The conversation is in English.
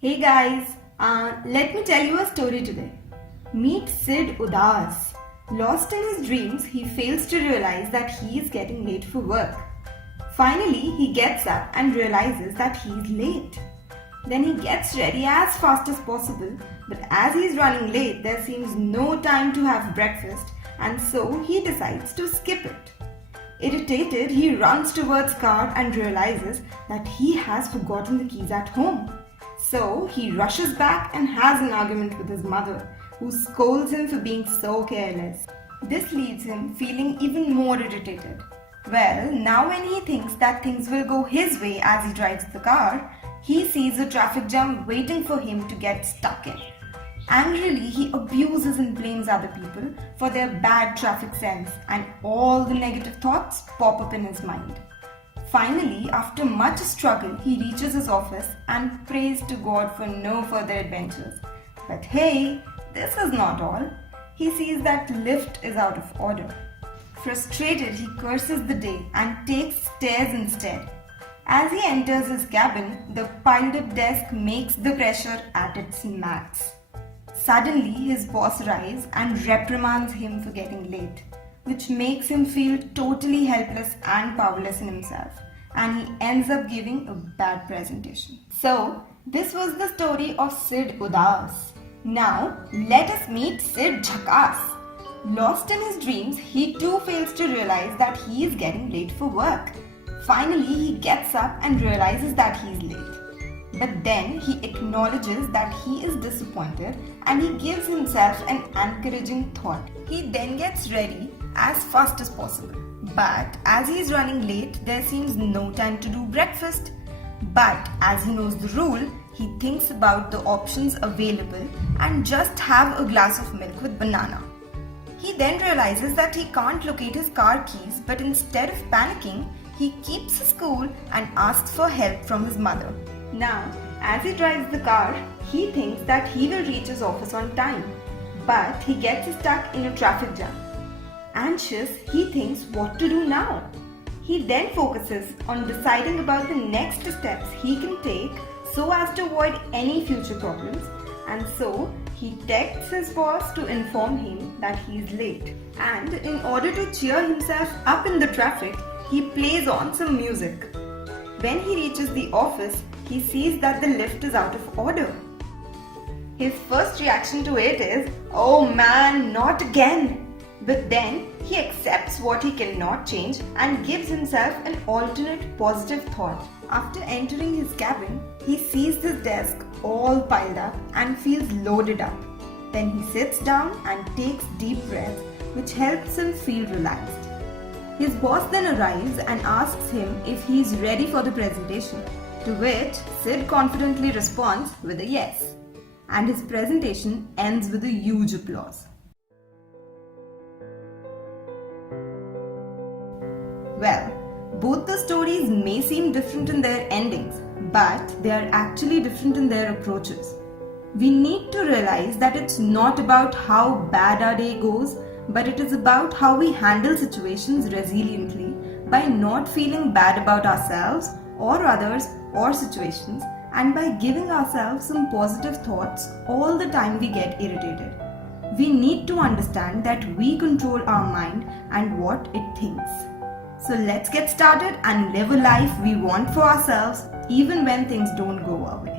Hey guys, let me tell you a story today. Meet Sid Udas. Lost in his dreams, he fails to realize that he is getting late for work. Finally, he gets up and realizes that he is late. Then he gets ready as fast as possible, but as he is running late, there seems no time to have breakfast, and so he decides to skip it. Irritated, he runs towards car and realizes that he has forgotten the keys at home. So he rushes back and has an argument with his mother, who scolds him for being so careless. This leaves him feeling even more irritated. Well, now when he thinks that things will go his way as he drives the car, he sees a traffic jam waiting for him to get stuck in. Angrily, he abuses and blames other people for their bad traffic sense, and all the negative thoughts pop up in his mind. Finally, after much struggle, he reaches his office and prays to God for no further adventures. But hey, this is not all. He sees that lift is out of order. Frustrated, he curses the day and takes stairs instead. As he enters his cabin, the piled up desk makes the pressure at its max. Suddenly, his boss arrives and reprimands him for getting late, which makes him feel totally helpless and powerless in himself, and he ends up giving a bad presentation. So, this was the story of Sid Udas. Now, let us meet Sid Jhakaas. Lost in his dreams, he too fails to realize that he is getting late for work. Finally, he gets up and realizes that he is late. But then he acknowledges that he is disappointed and he gives himself an encouraging thought. He then gets ready as fast as possible. But as he is running late, there seems no time to do breakfast. But as he knows the rule, he thinks about the options available and just have a glass of milk with banana. He then realizes that he can't locate his car keys, but instead of panicking, he keeps his cool and asks for help from his mother. Now, as he drives the car, he thinks that he will reach his office on time, but he gets stuck in a traffic jam. Anxious, he thinks what to do now. He then focuses on deciding about the next steps he can take so as to avoid any future problems, and so he texts his boss to inform him that he is late. And in order to cheer himself up in the traffic, he plays on some music. When he reaches the office, he sees that the lift is out of order. His first reaction to it is, "Oh man, not again!" But then he accepts what he cannot change and gives himself an alternate positive thought. After entering his cabin, he sees his desk all piled up and feels loaded up. Then he sits down and takes deep breaths, which helps him feel relaxed. His boss then arrives and asks him if he is ready for the presentation, to which Sid confidently responds with a yes. And his presentation ends with a huge applause. Well, both the stories may seem different in their endings, but they are actually different in their approaches. We need to realize that it's not about how bad our day goes, but it is about how we handle situations resiliently by not feeling bad about ourselves or others or situations, and by giving ourselves some positive thoughts all the time we get irritated. We need to understand that we control our mind and what it thinks. So let's get started and live a life we want for ourselves even when things don't go our way.